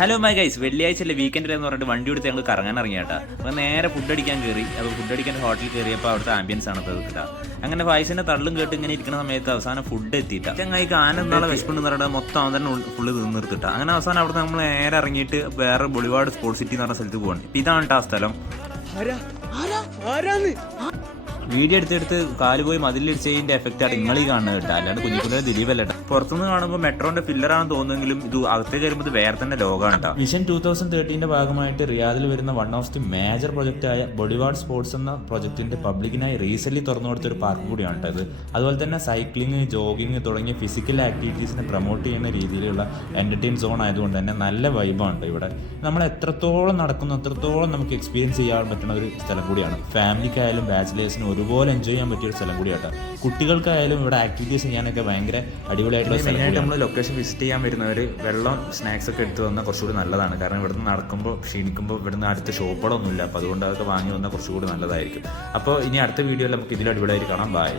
Hello my guys, വെള്ളിയാഴ്ച വീക്കെൻഡിൽ എന്ന് പറഞ്ഞിട്ട് വണ്ടി എടുത്ത് ഞങ്ങൾ കറങ്ങാൻ ഇറങ്ങിയാട്ടാ. അപ്പോൾ നേരെ ഫുഡ് അടിക്കാൻ കയറി. അപ്പോൾ ഫുഡ് അടിക്കാൻ ഹോട്ടലിൽ കയറിയപ്പോൾ അവിടുത്തെ ആംബിയൻസ് ആണ് കേട്ടോ. അങ്ങനെ വയസ്സിൻ്റെ തള്ളും കേട്ട് ഇങ്ങനെ ഇരിക്കുന്ന സമയത്ത് അവസാനം ഫുഡ് എത്തിയിട്ടാ. ചങ്ങായിക്ക് ആനെന്നാളെ വിശപ്പുണ്ട് എന്ന് പറഞ്ഞാൽ മൊത്തം അവൻ തന്നെ ഫുള്ള് നിർത്തിട്ടാ. അങ്ങനെ അവസാനം അവിടുന്ന് നമ്മൾ നേരെ ഇറങ്ങിയിട്ട് വേറെ ബോളിവാർഡ് സ്പോർട്സ് സിറ്റി എന്ന് പറഞ്ഞ സ്ഥലത്ത് പോകണം. ഇപ്പം ഇതാണ് ആ സ്ഥലം. വീഡിയോ എടുത്തെടുത്ത് കാല് പോയി മതിലിടിച്ചതിന്റെ എഫക്റ്റ് ആണ് നിങ്ങൾ ഈ കാണുന്നത് കേട്ടോ, അല്ലാണ്ട് കുഞ്ഞിക്കുഞ്ഞിന്റെ ദിലീപല്ല കേട്ടോ. പുറത്തുനിന്ന് കാണുമ്പോൾ മെട്രോന്റെ ഫില്ലറാണെന്ന് തോന്നുമെങ്കിലും ഇത് അകത്തേക്ക് വരുമ്പോൾ വേറെ തന്നെ ലോകമാണ് കേട്ടോ. വിഷൻ 2013 ഭാഗമായിട്ട് റിയാദിൽ വരുന്ന വൺ ഓഫ് ദി മേജർ പ്രൊജക്റ്റായ ബോളിവാർഡ് സ്പോർട്സ് എന്ന പ്രൊജക്ടിന്റെ പബ്ലിക്കിനായി റീസെന്റ് തുറന്നു കൊടുത്ത ഒരു പാർക്ക് കൂടിയാണ് കേട്ടോ ഇത്. അതുപോലെ തന്നെ സൈക്ലിംഗ്, ജോഗിങ് തുടങ്ങിയ ഫിസിക്കൽ ആക്ടിവിറ്റീസിനെ പ്രൊമോട്ട് ചെയ്യുന്ന രീതിയിലുള്ള എന്റർടൈൻ സോൺ ആയതുകൊണ്ട് തന്നെ നല്ല വൈബാണ് ഇവിടെ. നമ്മൾ എത്രത്തോളം നടക്കുന്നു അത്രത്തോളം നമുക്ക് എക്സ്പീരിയൻസ് ചെയ്യാൻ പറ്റുന്ന ഒരു സ്ഥലം കൂടിയാണ്. ഫാമിലിക്കായാലും ബാച്ചിലേഴ്സിനും ഒരുപോലെ എൻജോയ് ചെയ്യാൻ പറ്റിയ ഒരു സ്ഥലം കൂടിയാട്ടോ. കുട്ടികൾക്കായാലും ഇവിടെ ആക്ടിവിറ്റീസ് ചെയ്യാനൊക്കെ ഭയങ്കര അടിപൊളിയായിട്ടുള്ള സ്ഥലം. മെയിനായിട്ട് നമ്മൾ ലൊക്കേഷൻ വിസിറ്റ് ചെയ്യാൻ വരുന്നവർ വെള്ളം, സ്നാക്സ് ഒക്കെ എടുത്ത് വന്നാൽ കുറച്ചുകൂടി നല്ലതാണ്. കാരണം ഇവിടുന്ന് നടക്കുമ്പോൾ ക്ഷീണിക്കുമ്പോൾ ഇവിടുന്ന് അടുത്ത ഷോപ്പുകളൊന്നുമില്ല. അപ്പോൾ അതുകൊണ്ട് അതൊക്കെ വാങ്ങി വന്നാൽ കുറച്ചുകൂടി നല്ലതായിരിക്കും. അപ്പോൾ ഇനി അടുത്ത വീഡിയോയിൽ നമുക്ക് ഇതിൽ അടിപൊളിയായിട്ട് കാണാം. ബൈ.